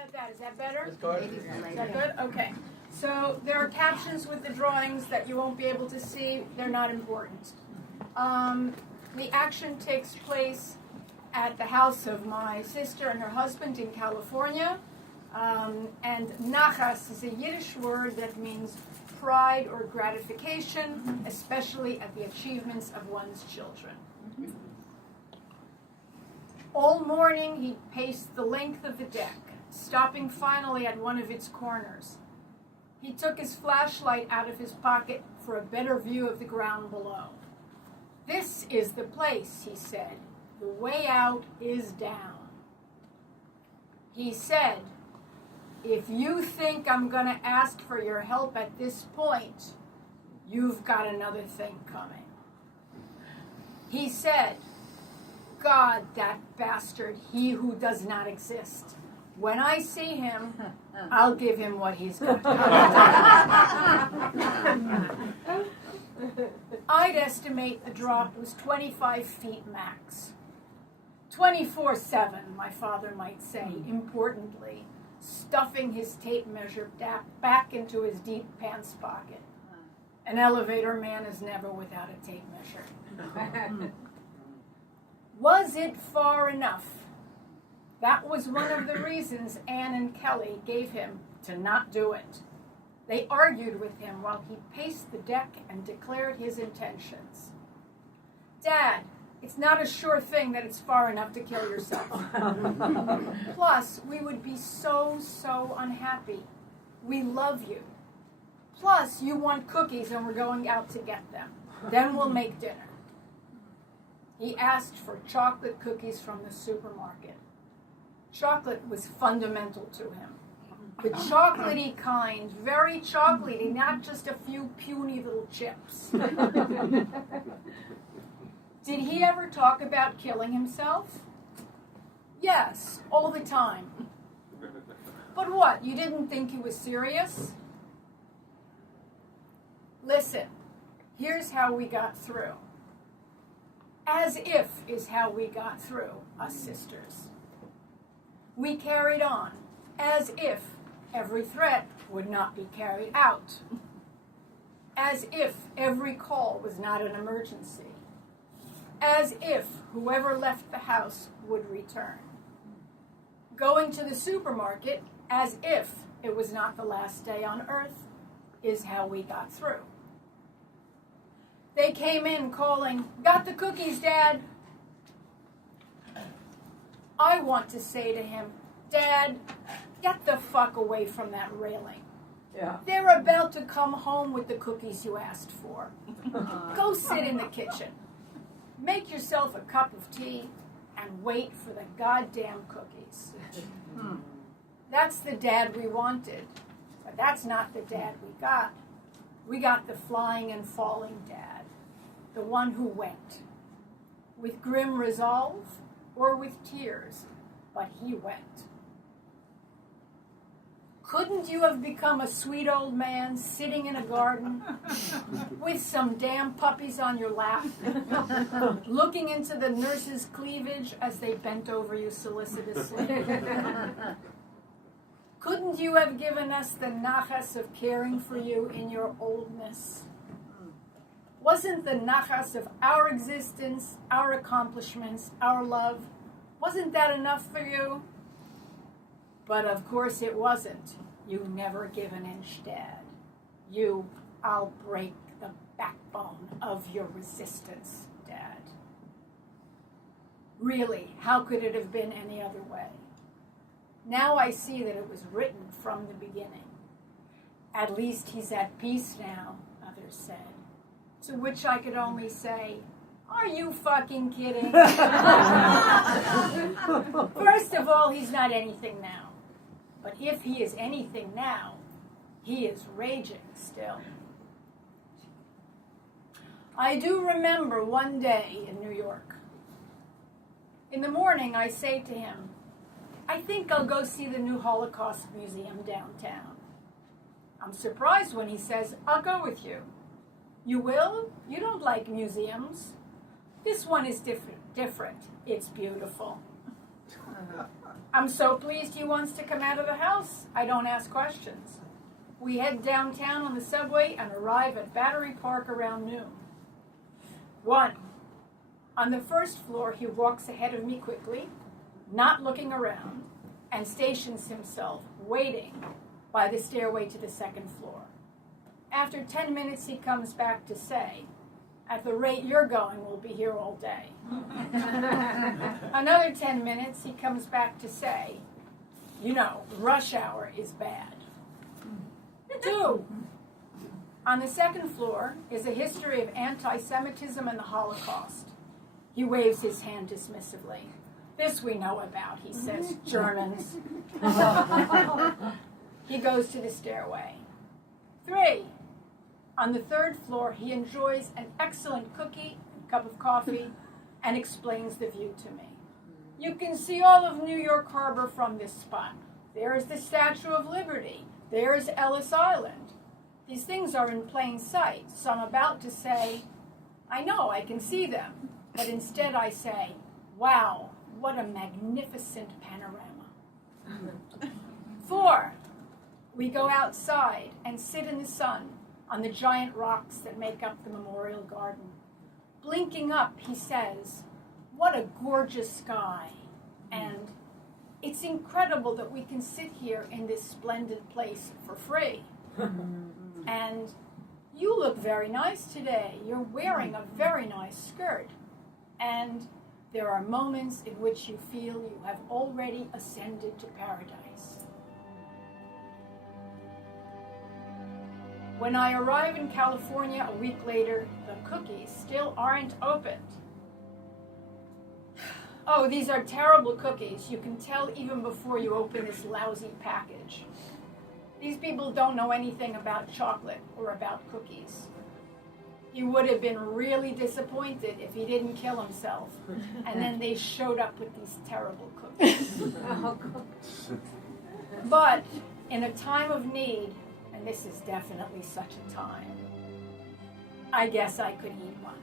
about that? Is that better? That's good. Is that good? Okay. So there are captions with the drawings that you won't be able to see. They're not important. The action takes place at the house of my sister and her husband in California. And nachas is a Yiddish word that means pride or gratification, especially at the achievements of one's children. All morning he paced the length of the deck, stopping finally at one of its corners. He took his flashlight out of his pocket for a better view of the ground below. "This is the place," he said. "The way out is down." He said, "If you think I'm going to ask for your help at this point, you've got another thing coming." He said, "God, that bastard, he who does not exist. When I see him, I'll give him what he's got." I'd estimate the drop was 25 feet max. 24/7, my father might say, importantly, stuffing his tape measure back into his deep pants pocket. An elevator man is never without a tape measure. Was it far enough? That was one of the reasons Ann and Kelly gave him to not do it. They argued with him while he paced the deck and declared his intentions. "Dad, it's not a sure thing that it's far enough to kill yourself. Plus, we would be so unhappy. We love you. Plus, you want cookies and we're going out to get them. Then we'll make dinner." He asked for chocolate cookies from the supermarket. Chocolate was fundamental to him. The chocolatey kind, very chocolatey, not just a few puny little chips. Did he ever talk about killing himself? Yes, all the time. But what, you didn't think he was serious? Listen, here's how we got through. As if is how we got through, us sisters. We carried on, as if every threat would not be carried out. As if every call was not an emergency. As if whoever left the house would return. Going to the supermarket, as if it was not the last day on earth, is how we got through. They came in calling, "Got the cookies, Dad." I want to say to him, "Dad, get the fuck away from that railing. Yeah. They're about to come home with the cookies you asked for. Go sit in the kitchen. Make yourself a cup of tea and wait for the goddamn cookies." That's the dad we wanted, but that's not the dad we got. We got the flying and falling dad, the one who went. With grim resolve or with tears, but he went. Couldn't you have become a sweet old man sitting in a garden with some damn puppies on your lap, looking into the nurse's cleavage as they bent over you solicitously? Couldn't you have given us the nachas of caring for you in your oldness? Wasn't the nachas of our existence, our accomplishments, our love, wasn't that enough for you? But of course it wasn't. You never give an inch, Dad. You, I'll break the backbone of your resistance, Dad. Really, how could it have been any other way? Now I see that it was written from the beginning. At least he's at peace now, others said. To which I could only say, are you fucking kidding? First of all, he's not anything now. But if he is anything now, he is raging still. I do remember one day in New York. In the morning, I say to him, I think I'll go see the new Holocaust Museum downtown. I'm surprised when he says, I'll go with you. You will? You don't like museums. This one is different. It's beautiful. I'm so pleased he wants to come out of the house. I don't ask questions. We head downtown on the subway and arrive at Battery Park around noon. 1. On the first floor, he walks ahead of me quickly, not looking around, and stations himself, waiting by the stairway to the second floor. After 10 minutes, he comes back to say, "At the rate you're going, we'll be here all day." Another 10 minutes, he comes back to say, "You know, rush hour is bad." 2. On the second floor is a history of anti-Semitism and the Holocaust. He waves his hand dismissively. "This we know about," he says, "Germans." He goes to the stairway. 3. On the third floor, he enjoys an excellent cookie, a cup of coffee, and explains the view to me. "You can see all of New York Harbor from this spot. There is the Statue of Liberty. There is Ellis Island. These things are in plain sight, so I'm about to say, I know, I can see them. But instead I say, wow, what a magnificent panorama." 4. We go outside and sit in the sun on the giant rocks that make up the Memorial Garden. Blinking up, he says, "What a gorgeous sky." And "It's incredible that we can sit here in this splendid place for free." And "You look very nice today. You're wearing a very nice skirt." And "There are moments in which you feel you have already ascended to paradise." When I arrive in California a week later, the cookies still aren't opened. "Oh, these are terrible cookies. You can tell even before you open this lousy package. These people don't know anything about chocolate or about cookies." He would have been really disappointed if he didn't kill himself, and then they showed up with these terrible cookies. But in a time of need, and this is definitely such a time, I guess I could eat one.